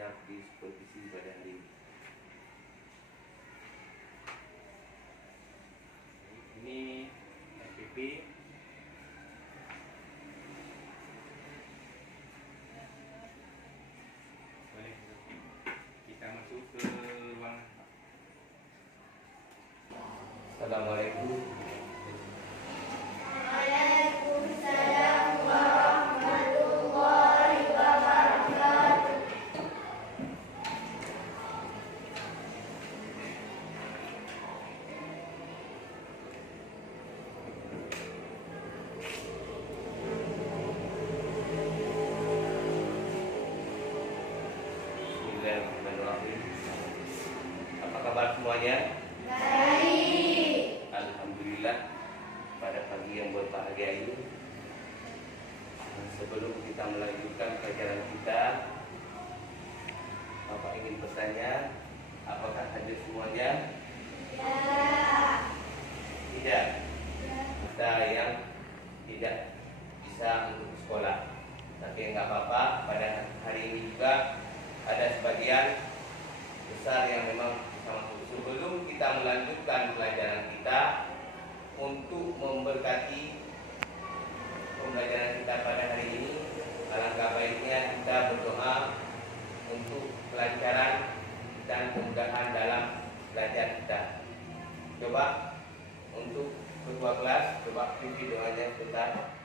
saya di supervisi pada hari ini. Ini MPP. Boleh kita masuk ke ruangan. Assalamualaikum. Bismillahirrahmanirrahim. Apa kabar semuanya? Baik. Alhamdulillah, pada pagi yang berbahagia ini, sebelum kita melanjutkan pelajaran kita, Bapak ingin bertanya, apakah hadir semuanya? Tidak. Ada yang tidak bisa untuk sekolah, tapi enggak apa-apa. Pada hari ini juga ada sebagian besar yang memang bisa masuk. Sebelum kita melanjutkan pelajaran kita, untuk memberkati pembelajaran kita pada hari ini, alangkah baiknya kita berdoa untuk kelancaran dan kemudahan dalam belajar kita. Coba untuk ketua kelas, coba pimpin doanya sebentar.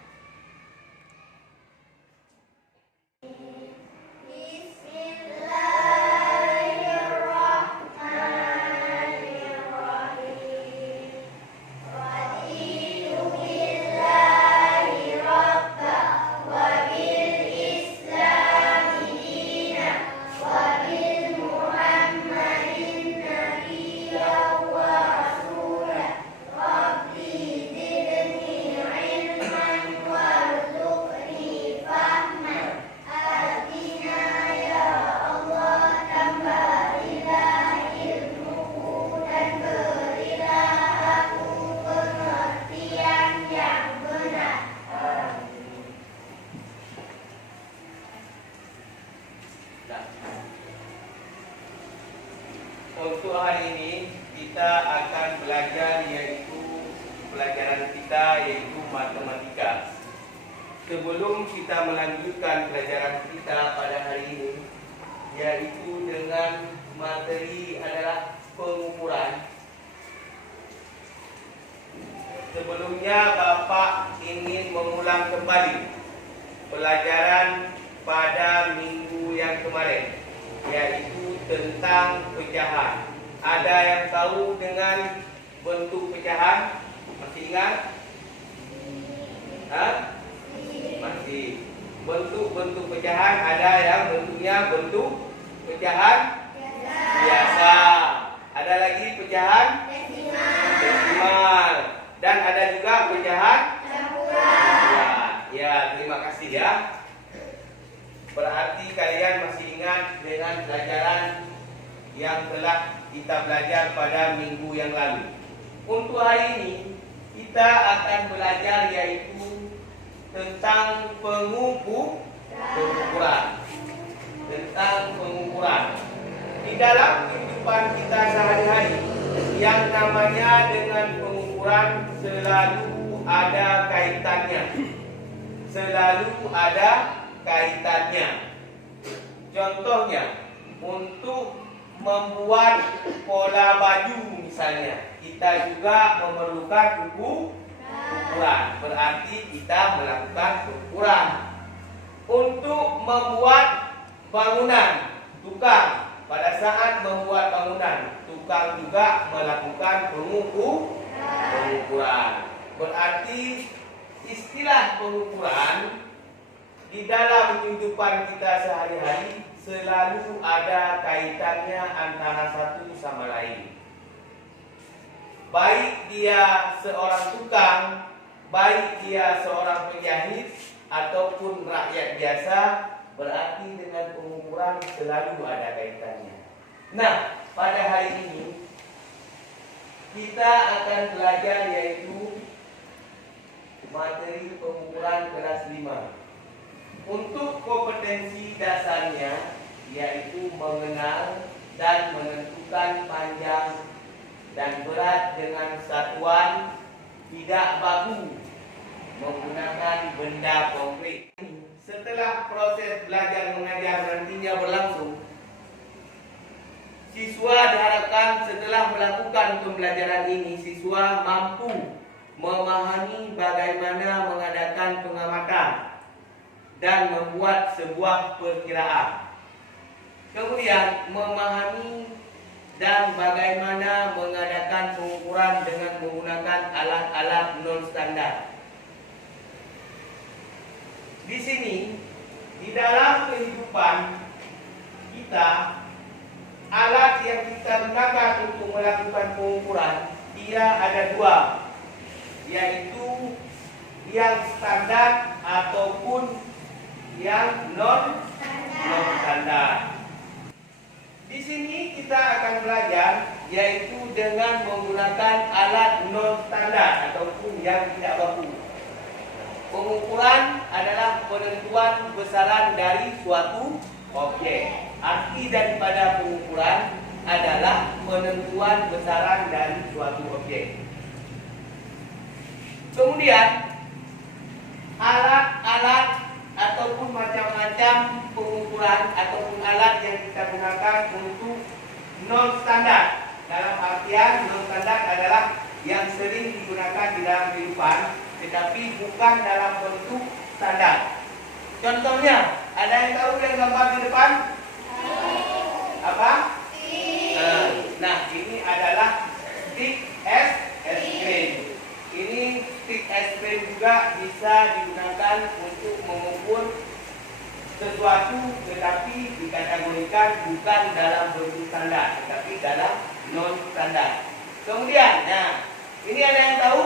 Untuk hari ini kita akan belajar yaitu pelajaran kita yaitu matematika. Sebelum kita melanjutkan pelajaran kita pada hari ini, yaitu dengan materi adalah pengukuran. Sebelumnya Bapak ingin mengulang kembali pelajaran pada minggu yang kemarin, yaitu tentang pecahan. Ada yang tahu dengan bentuk pecahan? Masih ingat? Masih. Bentuk-bentuk pecahan ada yang bentuknya bentuk pecahan biasa. Ada lagi pecahan desimal. Dan ada juga pecahan campuran. Ya, terima kasih ya. Berarti kalian masih ingat dengan pelajaran yang telah kita belajar pada minggu yang lalu. Untuk hari ini kita akan belajar yaitu tentang pengukuran. Tentang pengukuran. Di dalam kehidupan kita sehari-hari, yang namanya dengan pengukuran selalu ada kaitannya. Selalu ada kaitannya. Contohnya, untuk membuat pola baju misalnya, kita juga memerlukan ukuran. Berarti kita melakukan ukuran. Untuk membuat bangunan, tukang pada saat membuat bangunan, tukang juga melakukan pengukuran. Berarti istilah pengukuran di dalam kehidupan kita sehari-hari selalu ada kaitannya antara satu sama lain. Baik dia seorang tukang, baik dia seorang penjahit ataupun rakyat biasa, berarti dengan pengukuran selalu ada kaitannya. Nah, pada hari ini kita akan belajar yaitu materi pengukuran kelas 5. Untuk kompetensi dasarnya yaitu mengenal dan menentukan panjang dan berat dengan satuan tidak baku menggunakan benda konkret. Setelah proses belajar mengajar nantinya berlangsung, siswa diharapkan setelah melakukan pembelajaran ini, siswa mampu memahami bagaimana mengadakan pengamatan dan membuat sebuah perkiraan. Kemudian memahami dan bagaimana mengadakan pengukuran dengan menggunakan alat-alat non standar. Di sini, di dalam kehidupan kita, alat yang kita gunakan untuk melakukan pengukuran, ia ada dua, yaitu yang standar ataupun yang non standar. Di sini kita akan belajar yaitu dengan menggunakan alat non standar ataupun yang tidak baku. Pengukuran adalah penentuan besaran dari suatu objek. Arti daripada pengukuran adalah penentuan besaran dari suatu objek. Kemudian alat-alat ataupun macam-macam pengukuran ataupun alat yang kita gunakan untuk non standar. Dalam artian non standar adalah yang sering digunakan di dalam kehidupan, tetapi bukan dalam bentuk standar. Contohnya, ada yang tahu yang gambar di depan? Apa? Nah, ini adalah stick es krim. Ini stick es krim juga bisa digunakan untuk mengukur sesuatu, tetapi dikategorikan bukan dalam bentuk standar, tetapi dalam non standar. Kemudian, nah, ini ada yang tahu?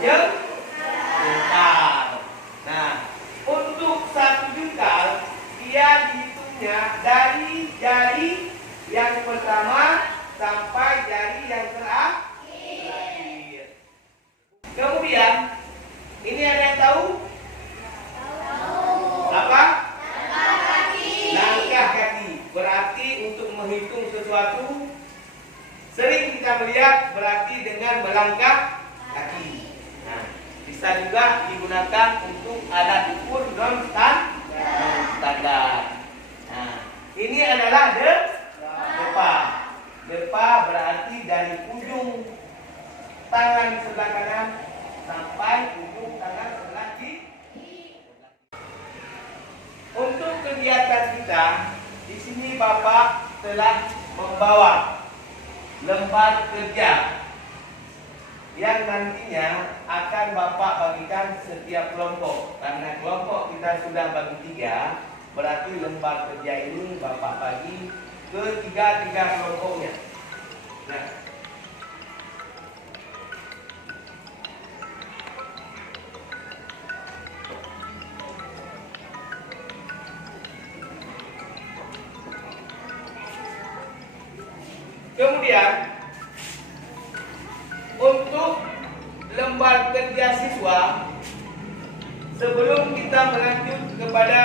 Jengkal. Nah, untuk satu jengkal, dia dihitungnya dari jari yang pertama sampai jari yang terakhir. Kemudian, ini ada yang tahu? Apa? Langkah kaki. Berarti untuk menghitung sesuatu, sering kita melihat berarti dengan melangkah kaki. Nah, bisa juga digunakan untuk alat ukur non standar. Nah, ini adalah depa. Depa berarti dari ujung tangan sebelah kanan sampai ujung tangan sebelah kiri. Untuk kegiatan kita, di sini Bapak telah membawa lembar kerja yang nantinya akan Bapak bagikan setiap kelompok. Karena kelompok kita sudah bagi 3, berarti lembar kerja ini Bapak bagi ke tiga kelompoknya. Nah, kemudian untuk lembar kerja siswa, sebelum kita melanjut kepada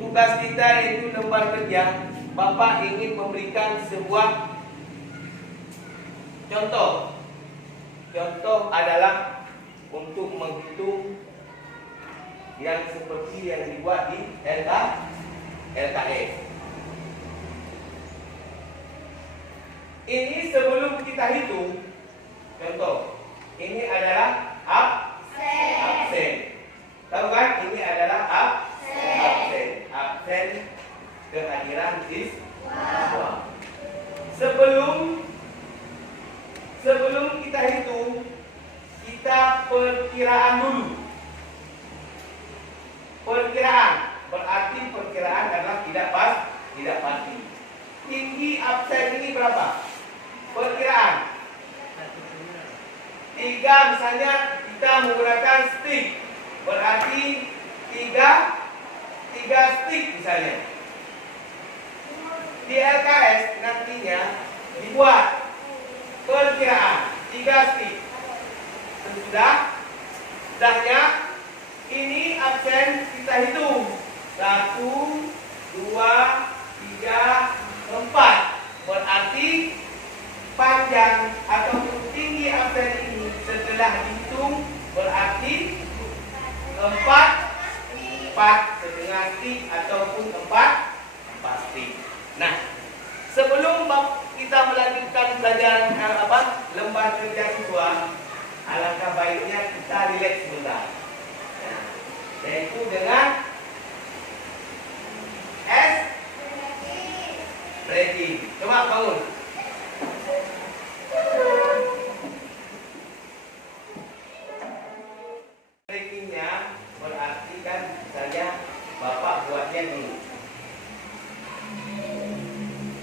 tugas kita yaitu lembar kerja, Bapak ingin memberikan sebuah contoh. Contoh adalah untuk menghitung yang seperti yang dibuat di LKS. Ini sebelum kita hitung, contoh, ini adalah absen. Tahu kan? Ini adalah absen. Absen kehadiran siswa. Sebelum kita hitung, kita perkiraan dulu. Perkiraan berarti perkiraan adalah tidak pasti. Tinggi absen ini berapa? Perkiraan 3, misalnya kita menggunakan stick, berarti 3 stick misalnya. Di LKS nantinya dibuat perkiraan 3 stick. Sudahnya Ini absen kita hitung. 1, 2, 3, 4. Berarti panjang atau tinggi absen ini setelah dihitung berarti 4 setengah tik ataupun 4 tik. Nah, sebelum kita melanjutkan pelajaran lembar kerja siswa, alangkah baiknya kita relax sebentar. Nah, yaitu dengan breathing. Coba bangun. Breathingnya berarti kan misalnya Bapak buatnya dulu.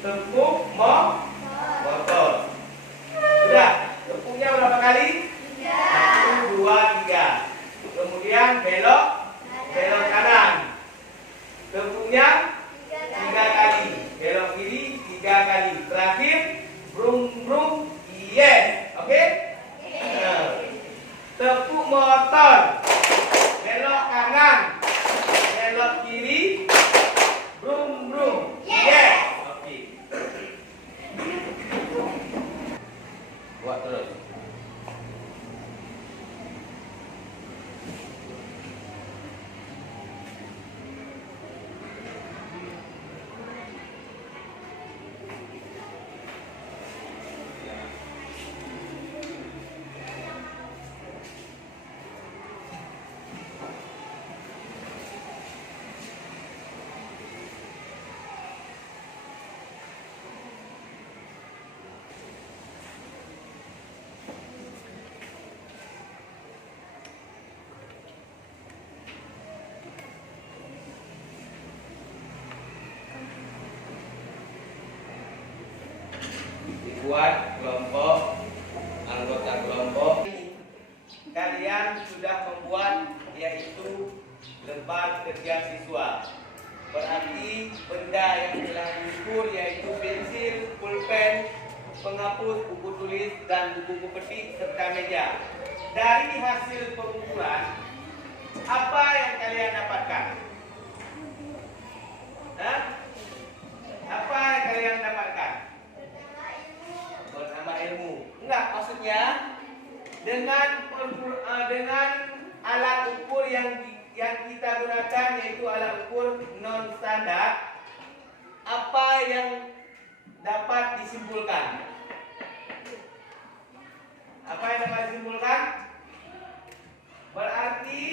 Tepuk motor. Sudah, tepuknya berapa kali? 1, 2, 3. Kemudian belok kanan. Tepuknya 3 kali. Belok kiri 3 kali. Terakhir brum yes. Oke? Nah, tepuk motor. Belok kanan. Belok kiri. Brum yes. Oke. Buat terus. Buat kelompok, anggota kelompok. Kalian sudah membuat yaitu lembar kerja siswa. Berarti benda yang telah diukur yaitu pensil, pulpen, penghapus, buku tulis, dan buku petik serta meja. Dari hasil pengukuran, apa yang kalian dapatkan? Apa yang kalian dapatkan? Bernama ilmu. Enggak, maksudnya dengan alat ukur yang kita gunakan yaitu alat ukur non standar, apa yang dapat disimpulkan? Apa yang dapat disimpulkan? Berarti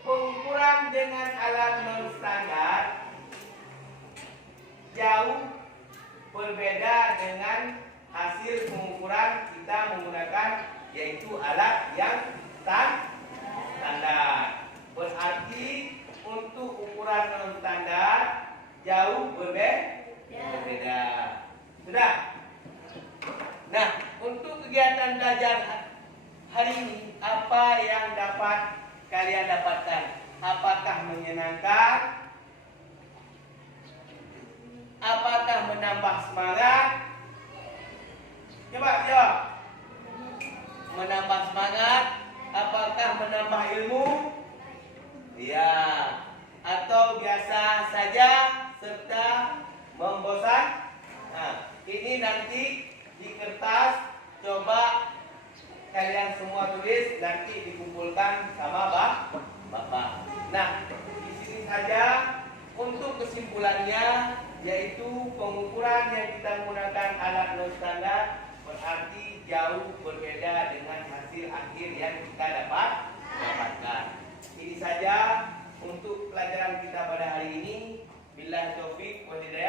pengukuran dengan alat non standar jauh berbeda dengan hasil pengukuran kita menggunakan yaitu alat yang standar. Berarti untuk ukuran non standar jauh berbeda. Sudah? Nah, untuk kegiatan belajar hari ini apa yang dapat kalian dapatkan? Apakah menyenangkan? Apakah menambah semangat? Coba jawab. Menambah semangat? Apakah menambah ilmu? Ya. Atau biasa saja serta membosan? Nah, ini nanti di kertas coba kalian semua tulis, nanti dikumpulkan sama Bapak. Nah, di sini saja untuk kesimpulannya yaitu pengukuran yang kita menggunakan alat non standar berarti jauh berbeda dengan hasil akhir yang kita dapatkan. Ini saja untuk pelajaran kita pada hari ini. Billahi taufik wa hidayah.